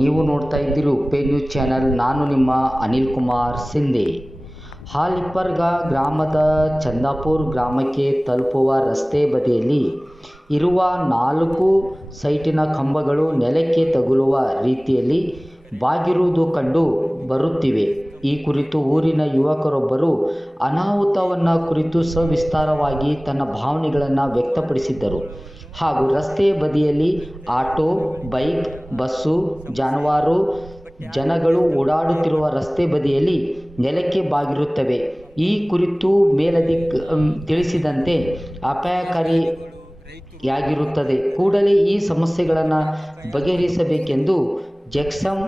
ನೀವು ನೋಡ್ತಾ ಇದ್ದೀರಿ ಉಪ್ಪೆ ನ್ಯೂಸ್ ಚಾನಲ್. ನಾನು ನಿಮ್ಮ ಅನಿಲ್ ಕುಮಾರ್ ಸಿಂಧೆ. ಹಾಲಿಪ್ಪರ್ಗ ಗ್ರಾಮದ ಚಂದಾಪುರ ಗ್ರಾಮಕ್ಕೆ ತಲುಪುವ ರಸ್ತೆ ಬದಿಯಲ್ಲಿ ಇರುವ 4 ಸೈಟಿನ ಕಂಬಗಳು ನೆಲಕ್ಕೆ ತಗುಲುವ ರೀತಿಯಲ್ಲಿ ಬಾಗಿರುವುದು ಕಂಡು ಬರುತ್ತಿವೆ. ಈ ಕುರಿತು ಊರಿನ ಯುವಕರೊಬ್ಬರು ಅನಾಹುತವನ್ನು ಕುರಿತು ಸವಿಸ್ತಾರವಾಗಿ ತನ್ನ ಭಾವನೆಗಳನ್ನು ವ್ಯಕ್ತಪಡಿಸಿದ್ದರು. ಹಾಗೂ ರಸ್ತೆ ಬದಿಯಲ್ಲಿ ಆಟೋ, ಬೈಕ್, ಬಸ್ಸು, ಜಾನುವಾರು, ಜನಗಳು ಓಡಾಡುತ್ತಿರುವ ರಸ್ತೆ ಬದಿಯಲ್ಲಿ ನೆಲಕ್ಕೆ ಬಾಗಿರುತ್ತವೆ. ಈ ಕುರಿತು ತಿಳಿಸಿದಂತೆ ಅಪಾಯಕಾರಿಯಾಗಿರುತ್ತದೆ. ಕೂಡಲೇ ಈ ಸಮಸ್ಯೆಗಳನ್ನು ಬಗೆಹರಿಸಬೇಕೆಂದು ಜೆಸ್ಕಾಂ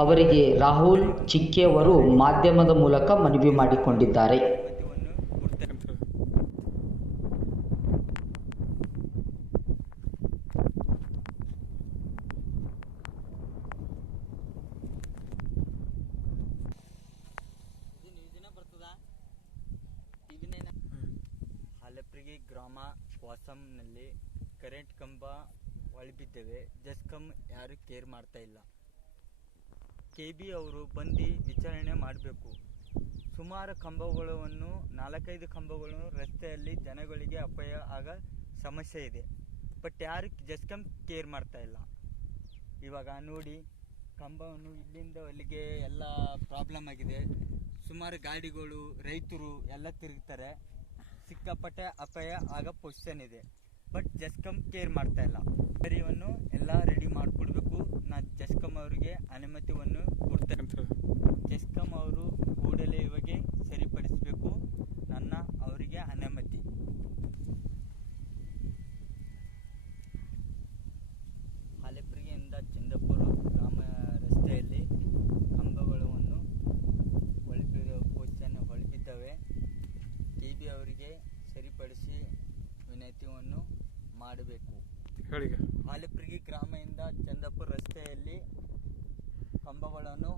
ಅವರಿಗೆ ರಾಹುಲ್ ಚಿಕ್ಕೆ ಅವರು ಮಾಧ್ಯಮದ ಮೂಲಕ ಮನವಿ ಮಾಡಿಕೊಂಡಿದ್ದಾರೆ. ಹಾಲಪ್ರಗಿ ಗ್ರಾಮ ವಾಸಂನಲ್ಲಿ ಕರೆಂಟ್ ಕಂಬ ಒಳಬಿದ್ದಿವೆ. ಜೆಸ್ಕಾಂ ಯಾರು ಕೇರ್ ಮಾಡ್ತಾ ಇಲ್ಲ. KB ಅವರು ಬಂದು ವಿಚಾರಣೆ ಮಾಡಬೇಕು. ಸುಮಾರು ಕಂಬಗಳನ್ನು 4-5 ಕಂಬಗಳು ರಸ್ತೆಯಲ್ಲಿ ಜನಗಳಿಗೆ ಅಪಾಯ ಆಗ ಸಮಸ್ಯೆ ಇದೆ. ಬಟ್ ಯಾರು ಜೆಸ್ಕಾಂ ಕೇರ್ ಮಾಡ್ತಾ ಇಲ್ಲ. ಇವಾಗ ನೋಡಿ, ಕಂಬವನ್ನು ಇಲ್ಲಿಂದ ಅಲ್ಲಿಗೆ ಎಲ್ಲ ಪ್ರಾಬ್ಲಮ್ ಆಗಿದೆ. ಸುಮಾರು ಗಾಡಿಗಳು, ರೈತರು ಎಲ್ಲ ತಿರುಗ್ತಾರೆ. ಸಿಕ್ಕಾಪಟ್ಟೆ ಅಪಾಯ ಆಗ ಪೊಸಿಷನ್ ಇದೆ. ಬಟ್ ಜೆಸ್ಕಾಂ ಕೇರ್ ಮಾಡ್ತಾ ಇಲ್ಲ. ಸರಿಯನ್ನು ಎಲ್ಲ ರೆಡಿ ಮಾಡಿಕೊಡ್ಬೇಕು. ನಾನು ಜೆಸ್ಕಾಂ ಅವರಿಗೆ ಅನುಮತಿಯನ್ನು ಕೊಡ್ತೇನೆ. ಜೆಸ್ಕಾಂ ಅವರು ಕೂಡಲೇ ಇವಾಗ ಸರಿಪಡಿಸಬೇಕು. ನನ್ನ ಅವರಿಗೆ ಅನುಮತಿ. ಹಾಲೆಪ್ರಿಗೆಯಿಂದ ಚಂದಾಪುರ ಗ್ರಾಮ ರಸ್ತೆಯಲ್ಲಿ ಕಂಬಗಳನ್ನು ಹೊಳಬಿದ್ದಾವೆ. KB ಅವರಿಗೆ ಸರಿಪಡಿಸಿ ವಿನಂತಿಯನ್ನು ಮಾಡಬೇಕು. ಹಾಲೆಪ್ರಿಗಿ ಗ್ರಾಮದಿಂದ ಚಂದಾಪುರ ರಸ್ತೆಯಲ್ಲಿ ಕಂಬಗಳನ್ನು